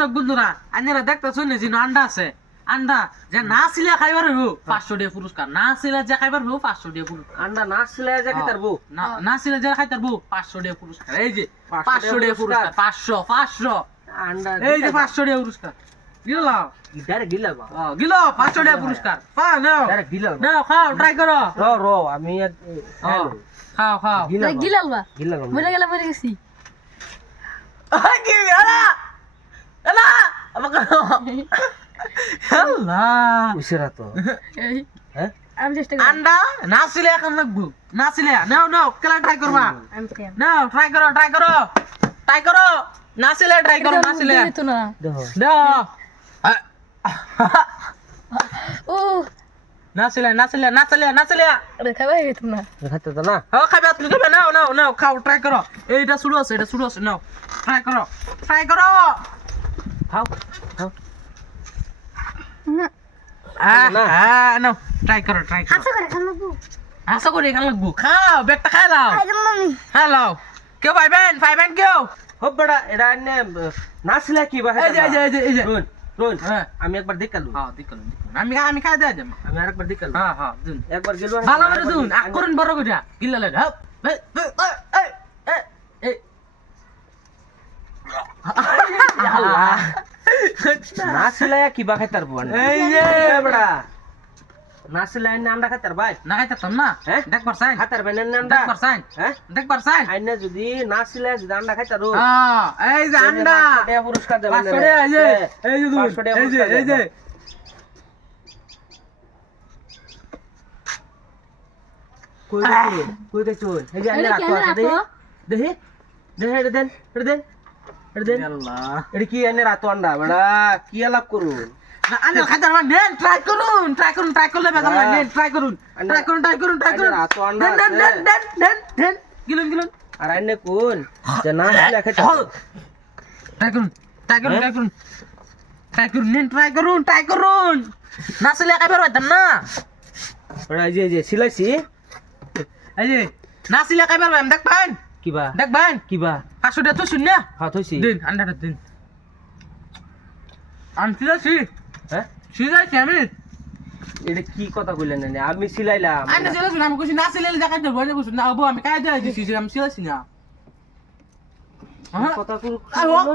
দর্শক বন্ধুরা আপনারা দেখতেছেন যে আন্ডা আছে আন্ডা যে না ছিলে খাইবার হইব 500 টাকা পুরস্কার না ছিলে যে খাইবার হইব 500 টাকা পুরস্কার আন্ডা না ছিলে যে খাইতারবো না ছিলে যে খাইতারবো 500 টাকা পুরস্কার এই যে 500 টাকা পুরস্কার 500 আন্ডা এই যে 500 টাকা পুরস্কার গিলাও ডাইরেক্ট গিলা বা গিলো 500 টাকা পুরস্কার নাও ডাইরেক্ট গিলা নাও খাও ট্রাই করো র আমি খাও গিলাল বা গিলা মরে গেছি কি এলা এলা আমাকে আল্লাহ উশিরা তো এই হ্যাঁ আমি চেষ্টা করি আন্ডা না ছিলে এখন লাগবো না ছিলে নাও খেলা ট্রাই করবা আমি খাই নাও ট্রাই করো না ছিলে ট্রাই করো না ছিলে তো না দেখো দাও ও না ছিলে আরে খাই তো না খাইতে তো না খাবে তুমি খাবে নাও খাও ট্রাই করো এইটা শুরু আছে নাও ট্রাই করো খাও খাও নাও ট্রাই করো আচ্ছা করে খান লাগবো আশা করি এখানে লাগবো খাও ব্যাগটা খাই লাও আইলাম মামি হ্যালো কেউ পাইবেন কেউ হব বড়া এটা এনে না ছিলে কি বা এই যে রোন হ্যাঁ আমি একবার দেখালু হ্যাঁ দেখুন আমি খাই দেয়া যাবো আমি আরেকবার দেখালু হ্যাঁ দুন একবার গেল ভালো করে দুন আকরুন বড় করে গিল্লা লাগে হপ এই আল্লাহ না ছিলে কি বা খাইতারবো এই যে বড়া না ছিলে এনে আন্ডা খাইতার ভাই না খাইতাম না হ্যাঁ? দেখ পারছাই খাইতার ভাই এনে আন্ডা হ্যাঁ দেখ পারছাই আইনে যদি না ছিলে যদি আন্ডা খাইতারো এই যে আন্ডা পুরস্কার দেবেন 500 টাকা এই যে দুন 500 টাকা এই যে কই দেখছো এই যে আন্ডা রাখো আছে দেখি এটা দেন আল্লাহ এটা কি এনে রাতো আন্ডা বড়া কি আলাপ করুন না আন্ডা খাইতাম না নেন ট্রাই করলে বেজাম না নেন ট্রাই করুন রাতো আন্ডা দেন গিলুন আর আইনে কোন যে না ছিলে খাইতার ট্রাই করুন না ছিলে খাইবার হইতাম না বড়া এই যে সিলাইছি এই যে না ছিলে খাইবার হইম কিবা দেখবেন কিবা 500 টাকা তো শূন্য হাত হইছি দিন আন্ডাটা দিন আনছিলাছি হ্যাঁ সিলাইছি আমি এটা কি কথা কইলেন না আমি সিলাইলাম আন্ডা সিলাইছি না আমি কইছি না সিলাইলে দেখাই দেবো আমি কইছি না আবু আমি কাই দেই দিছি আমি সিলাইছি না হ্যাঁ কথা কই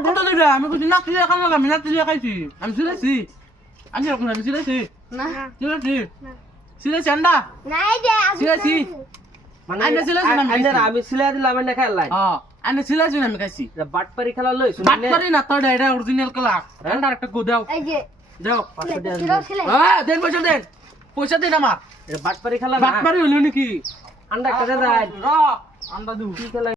কত দিবে আমি কইছি না সিলাই খাম আমি না সিলাই খাইছি আমি সিলাইছি আমি এরকম আমি সিলাইছি না সিলাইছি আন্ডা না এই যে সিলাইছি মানে আইনে সিলাইছি না আমি সিলাই দিলাম না খাইলাই আন্ডা সিলাইছি না আমি খাইছি বাটপারি খেলা লইছ বাট করি না তোর এটা অরিজিনাল কালার আন্ডা একটা গো দাও এই যে দাও ছিল দেন পয়সা দেন আমার বাটপারি খেলা বাট মারি হলো নাকি আন্ডা কাজে যায় র আন্ডা দু কি খেলা